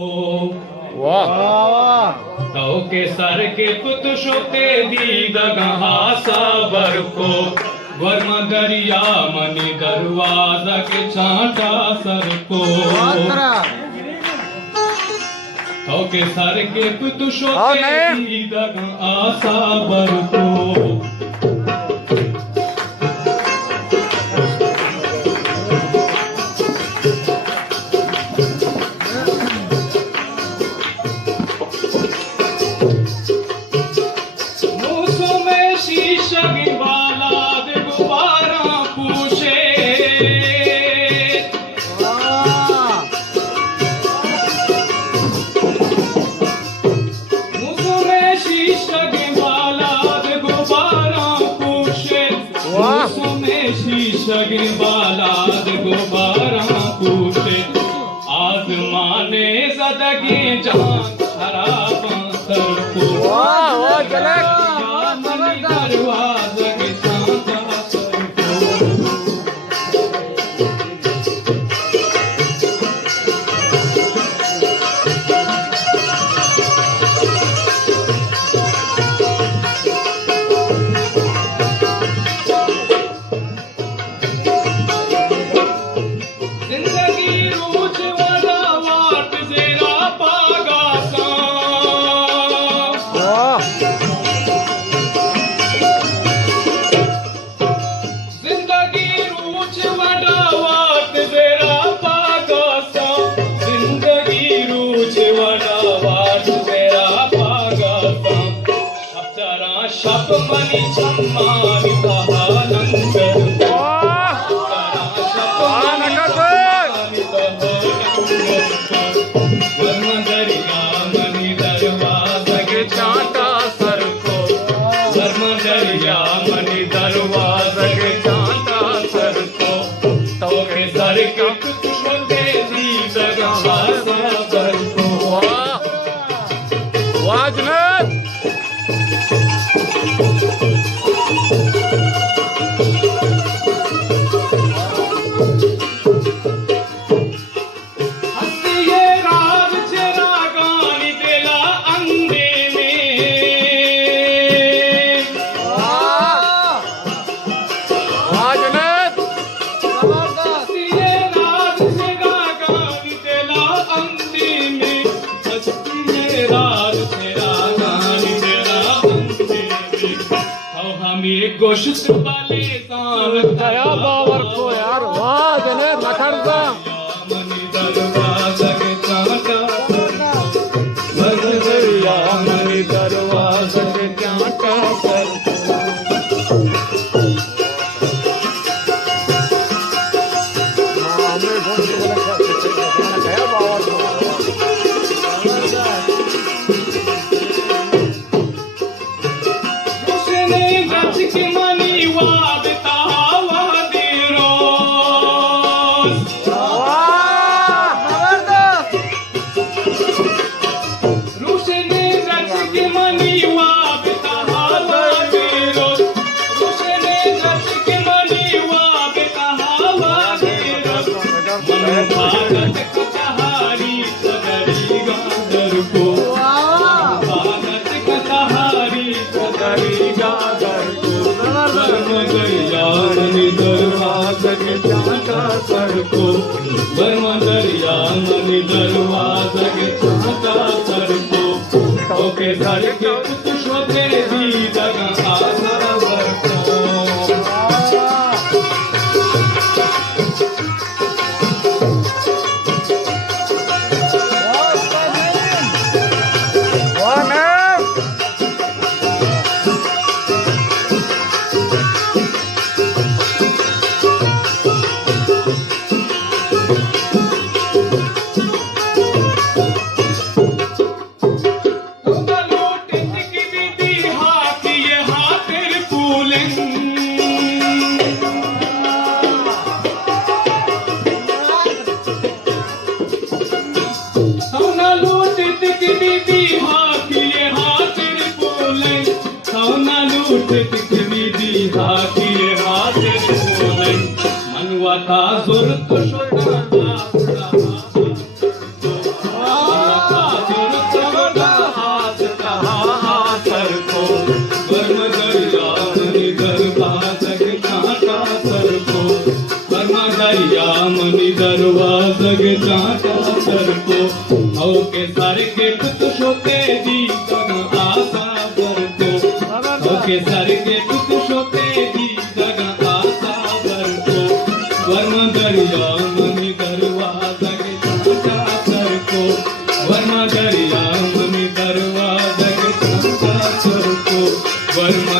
वाह तो के सर के पुत शोते दी दगहा साबर को वर्म दरिया मनी दरवाजा के छाटा सर को तो के सर के पुत शोते दी दगहा साबर को शीशगे बालाद गुबारा पूछे आसमाने ज़दगी जान शराब सर को दरवाज़ा के चांदा सर को शब मनी चम्मानी बहालंकर वर्म दरिया मनी दरवाज़ा के चाटा सर को वर्म दरिया मनी दरवाज़ा के चाटा सर को तो के सर के कुछ दी दगहा साबर को वाह जनाब गोश्त वाले दया बावर को यार वाह जने नखरदा मनी दरवाज़ा के चाटा दरिया मनी दरवाज़ा के चाटा सर सर को वर्म दरिया मनी दरवाज़ा के चाटा सर को ओके सर के कुछ शोते दी दगहा साबर को मनुआ था जुर्त सारखे पुत होते दी जग आसा भरतो ओके सारखे पुत होते दी जग आसा भरतो वर्म दरिया मनी दरवाजा के चाचा सरको वर्म दरिया मनी दरवाजा के चाचा सरको वर्म